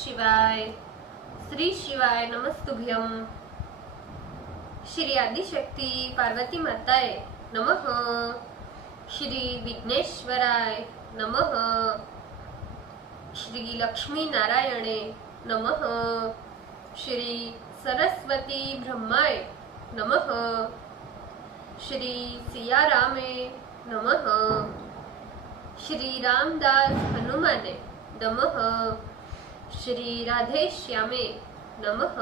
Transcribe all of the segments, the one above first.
शिवाय। श्री शिवाय नमस्तुभ्यम। श्री आदिशक्ति पार्वती माताए नमः। श्री विघ्नेश्वराय नमः। श्री लक्ष्मी नारायणे नमः। श्री सरस्वती ब्रह्माय नमः। श्री सियारामे नमः। श्री रामदास हनुमाने नमः। श्री राधे श्यामे नमः।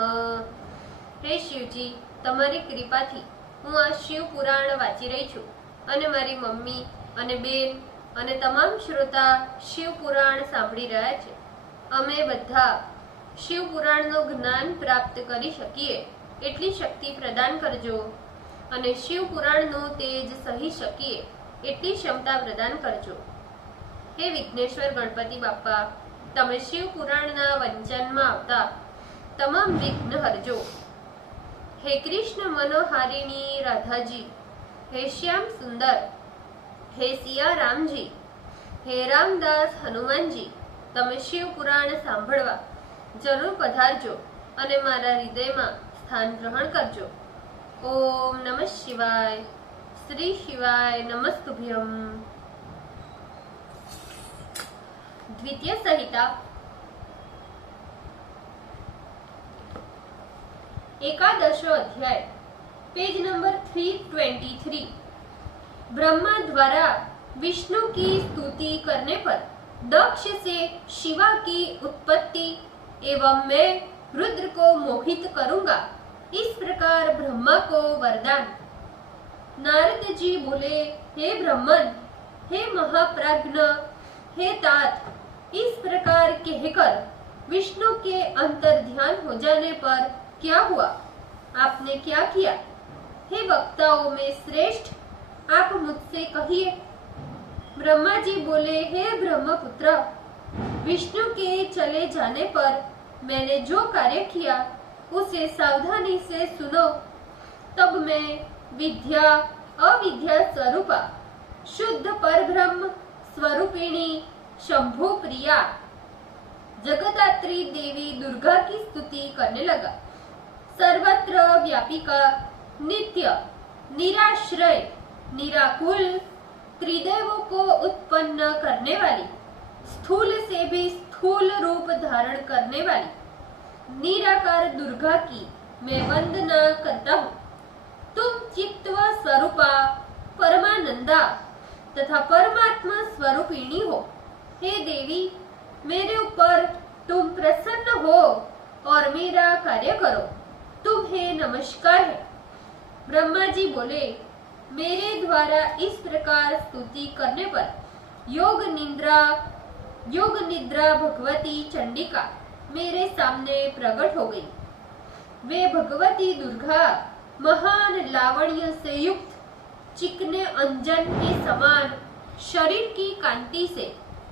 हे शिवजी, તમારી કૃપાથી હું આ શિવ પુરાણ વાંચી રહી છું અને મારી મમ્મી અને બેન અને તમામ શ્રોતા શિવ પુરાણ સાંભળી રહ્યા છે। અમે બધા શિવ પુરાણનું જ્ઞાન પ્રાપ્ત કરી શકીએ એટલી શક્તિ પ્રદાન કરજો અને શિવ પુરાણનું તેજ સહી શકીએ એટલી ક્ષમતા પ્રદાન કરજો। હે વિઘ્નેશ્વર ગણપતિ બાપા, તમે શિવ પુરાણના વંચનમાં આવતા તમામ વિઘ્ન હરજો। हे कृष्ण मनोहारिणी राधा जी, हे श्याम सुंदर, हे सिया राम जी, हे रामदास हनुमान जी, तमे शिव पुराण सांभळवा जरूर पधारजो अने मारा हृदयमां स्थान ग्रहण करजो। ओम नमः शिवाय। श्री शिवाय नमस्तुभ्यम। द्वितीय संहिता एकादशो अध्याय, पेज नंबर 323। ब्रह्मा द्वारा विष्णु की स्तुति करने पर दक्ष से शिवा की उत्पत्ति एवं मैं रुद्र को मोहित करूंगा, इस प्रकार ब्रह्मा को वरदान। नारद जी बोले, हे ब्रह्मन, हे महाप्राज्ञ, हे तात, इस प्रकार कहकर विष्णु के अंतर ध्यान हो जाने पर क्या हुआ? आपने क्या किया? हे वक्ताओं में श्रेष्ठ, आप मुझसे कहिए। ब्रह्मा जी बोले, हे ब्रह्मपुत्र, विष्णु के चले जाने पर मैंने जो कार्य किया उसे सावधानी से सुनो। तब मैं विद्या अविद्या स्वरूपा शुद्ध परब्रह्म स्वरूपिणी शंभु प्रिया जगदात्री देवी दुर्गा की स्तुति करने लगा। सर्वत्र व्यापिका, नित्य, निराश्रय, निराकुल, त्रिदेवों को उत्पन्न करने वाली, स्थूल से भी स्थूल रूप धारण करने वाली निराकार दुर्गा की मैं वंदना करता हूँ। तुम चित्त स्वरूपा परमानंदा तथा परमात्मा स्वरूपिणी हो। हे देवी, मेरे ऊपर तुम प्रसन्न हो और मेरा कार्य करो, तुम्हें नमस्कार है। ब्रह्मा जी बोले, मेरे द्वारा इस प्रकार स्तुति करने पर योग निद्रा भगवती चंडिका मेरे सामने प्रकट हो गई। वे भगवती दुर्गा महान लावण्य से युक्त चिकने अंजन के समान शरीर की कांति से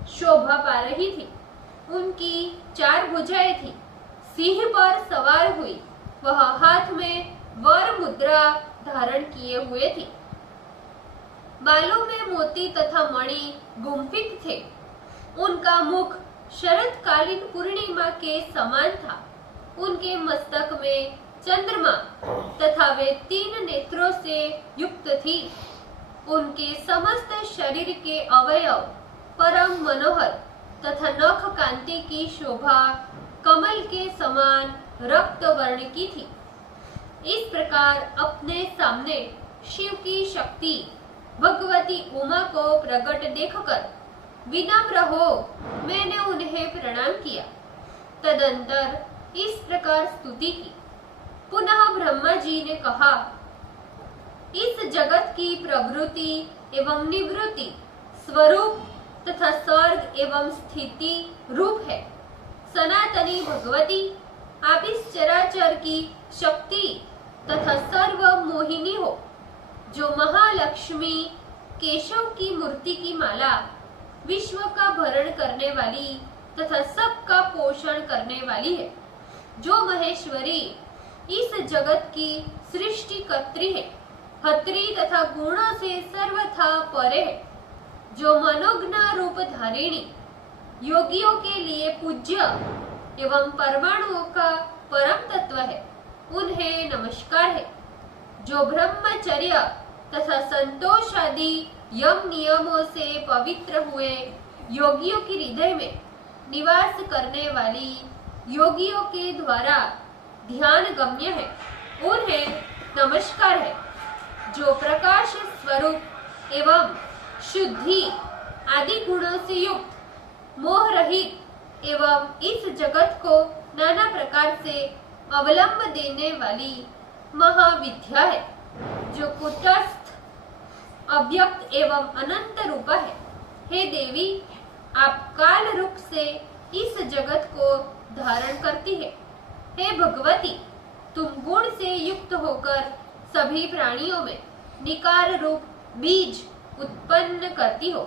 शोभा पा रही थी। उनकी 4 भुजाएं थी। सिंह पर सवार हुई वह हाथ में वर मुद्रा धारण किए हुए थी। बालों में मोती तथा मणि गुंफित थे। उनका मुख शरतकालीन पूर्णिमा के समान था। उनके मस्तक में चंद्रमा तथा वे 3 नेत्रों से युक्त थी। उनके समस्त शरीर के अवयव परम मनोहर तथा नख कांति की शोभा कमल के समान रक्त वर्ण की थी। इस प्रकार अपने सामने शिव की शक्ति भगवती उमा को प्रकट देखकर विनम्र हो मैंने उन्हें प्रणाम किया। तदंतर इस प्रकार स्तुति की। पुनः ब्रह्मा जी ने कहा, इस जगत की प्रवृत्ति एवं निवृत्ति स्वरूप तथा स्वर्ग एवं स्थिति रूप है। सनातनी भगवती, आप इस चराचर की शक्ति तथा सर्व मोहिनी हो, जो महालक्ष्मी केशव की मूर्ति की माला, विश्व का भरण करने वाली तथा सबका पोषण करने वाली है, जो महेश्वरी इस जगत की सृष्टिकर्त्री है, हत्री तथा गुणों से सर्वथा परे है, जो मनोज्ञ रूप धारिणी, योगियों के लिए पूज्य, एवं परमाणुओं का परम तत्व है, उन्हें नमस्कार है। जो ब्रह्मचर्य तथा संतोष आदि यम नियमों से पवित्र हुए योगियों के हृदय में निवास करने वाली योगियों के द्वारा ध्यान गम्य है, उन्हें नमस्कार है। जो प्रकाश स्वरूप एवं शुद्धि आदि गुणों से युक्त मोह रहित एवं इस जगत को नाना प्रकार से अवलंब देने वाली महाविद्या है, जो कुटस्थ अव्यक्त एवं अनंत रूपा है। हे देवी, आप काल रूप से इस जगत को धारण करती है। हे भगवती, तुम गुण से युक्त होकर सभी प्राणियों में निकार रूप बीज उत्पन्न करती हो।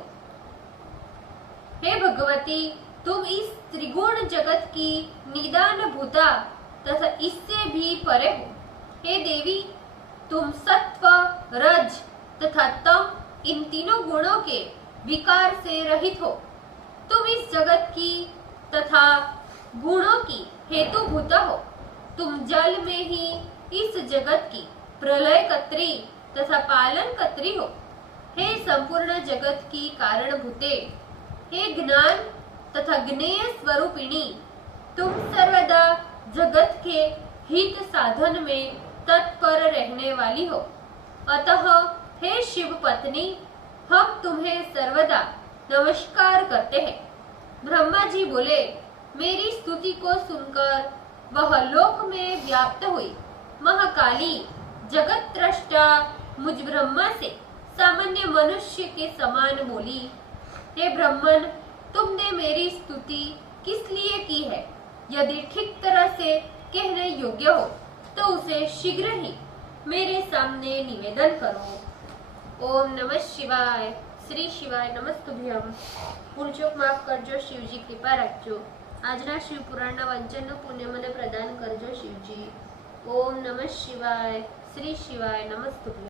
हे भगवती, तुम इस त्रिगुण जगत की निदान भूता तथा इससे भी परे हो। हे देवी, तुम सत्व, रज तथा तम इन तीनों गुणों के विकार से रहित हो। तुम इस जगत की तथा गुणों की हेतुभूता हो। तुम जल में ही इस जगत की प्रलय कत्री तथा पालन कत्री हो। हे संपूर्ण जगत की कारणभूते, हे ज्ञान तथा ज्ञेय स्वरूपिणी, तुम सर्वदा जगत के हित साधन में तत्पर रहने वाली हो। अतः हे शिव पत्नी, हम तुम्हें सर्वदा नमस्कार करते हैं। ब्रह्मा जी बोले, मेरी स्तुति को सुनकर वह लोक में व्याप्त हुई महाकाली जगत त्रष्टा मुझ ब्रह्मा से सामान्य मनुष्य के समान बोली, हे ब्रह्मन, तुमने मेरी स्तुति किस लिए की है? यदि ठीक तरह से कहने योग्य हो तो उसे शीघ्र ही मेरे सामने निवेदन करो। ओम नमः शिवाय। श्री शिवाय नमस्तुभ्यम। ભૂલચૂક માફ કરજો શિવજી, કૃપા રાખજો। આજના શિવ પુરાણના વાંચનનું પુણ્ય મને પ્રદાન કરજો શિવજી। ઓમ નમઃ શિવાય। શ્રી શિવાય નમસ્તુભ્યમ।